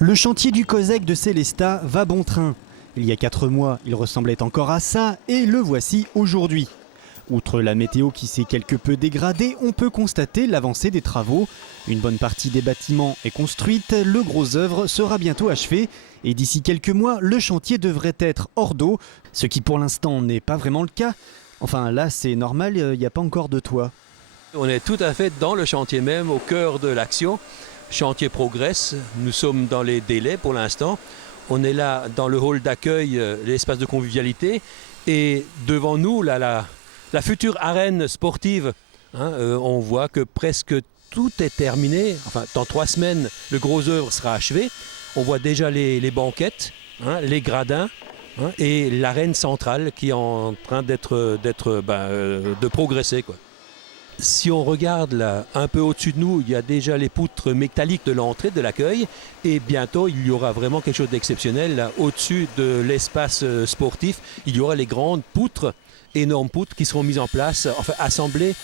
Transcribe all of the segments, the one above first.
Le chantier du COSEC de Sélestat va bon train. Il y a 4 mois, il ressemblait encore à ça et le voici aujourd'hui. Outre la météo qui s'est quelque peu dégradée, on peut constater l'avancée des travaux. Une bonne partie des bâtiments est construite, le gros œuvre sera bientôt achevé et d'ici quelques mois, le chantier devrait être hors d'eau, ce qui pour l'instant n'est pas vraiment le cas. Enfin là, c'est normal, il n'y a pas encore de toit. On est tout à fait dans le chantier même, au cœur de l'action. Le chantier progresse, nous sommes dans les délais pour l'instant. On est là dans le hall d'accueil, l'espace de convivialité. Et devant nous, la future arène sportive, on voit que presque tout est terminé. Enfin, dans 3 semaines, le gros œuvre sera achevé. On voit déjà les banquettes, les gradins et l'arène centrale qui est en train de progresser, quoi. Si on regarde là, un peu au-dessus de nous, il y a déjà les poutres métalliques de l'entrée de l'accueil et bientôt il y aura vraiment quelque chose d'exceptionnel là, au-dessus de l'espace sportif. Il y aura les grandes poutres, énormes poutres qui seront mises en place, enfin assemblées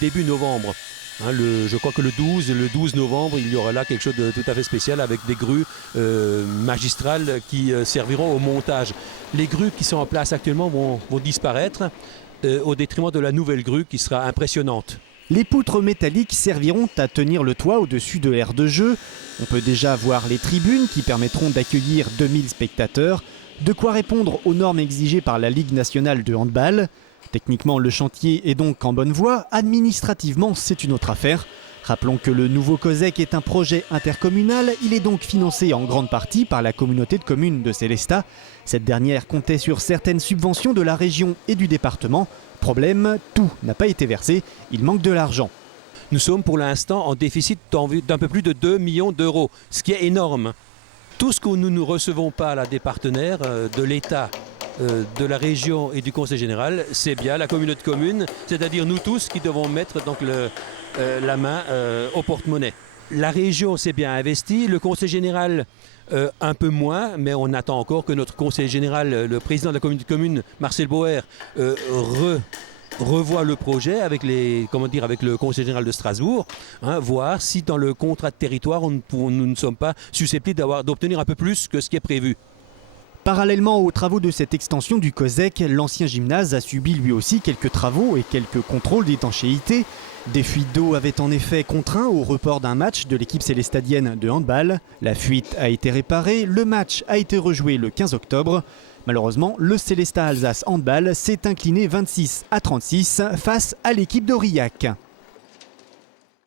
début novembre. Je crois que le 12 novembre, il y aura là quelque chose de tout à fait spécial avec des grues magistrales qui serviront au montage. Les grues qui sont en place actuellement vont disparaître au détriment de la nouvelle grue qui sera impressionnante. Les poutres métalliques serviront à tenir le toit au-dessus de l'aire de jeu. On peut déjà voir les tribunes qui permettront d'accueillir 2000 spectateurs, de quoi répondre aux normes exigées par la Ligue nationale de handball. Techniquement, le chantier est donc en bonne voie. Administrativement, c'est une autre affaire. Rappelons que le nouveau COSEC est un projet intercommunal. Il est donc financé en grande partie par la communauté de communes de Sélestat. Cette dernière comptait sur certaines subventions de la région et du département. Problème, tout n'a pas été versé. Il manque de l'argent. Nous sommes pour l'instant en déficit d'un peu plus de 2 millions d'euros, ce qui est énorme. Tout ce que nous ne recevons pas là, des partenaires de l'État, de la région et du Conseil général, c'est bien la communauté de communes, c'est-à-dire nous tous qui devons mettre donc la main au porte-monnaie. La région s'est bien investie, le Conseil général un peu moins, mais on attend encore que notre Conseil général, le président de la communauté de communes, Marcel Bauer, revoit le projet avec le Conseil général de Strasbourg, voir si dans le contrat de territoire, nous ne sommes pas susceptibles d'obtenir un peu plus que ce qui est prévu. Parallèlement aux travaux de cette extension du COSEC, l'ancien gymnase a subi lui aussi quelques travaux et quelques contrôles d'étanchéité. Des fuites d'eau avaient en effet contraint au report d'un match de l'équipe célestadienne de handball. La fuite a été réparée, le match a été rejoué le 15 octobre. Malheureusement, le Sélestat Alsace Handball s'est incliné 26-36 face à l'équipe d'Aurillac.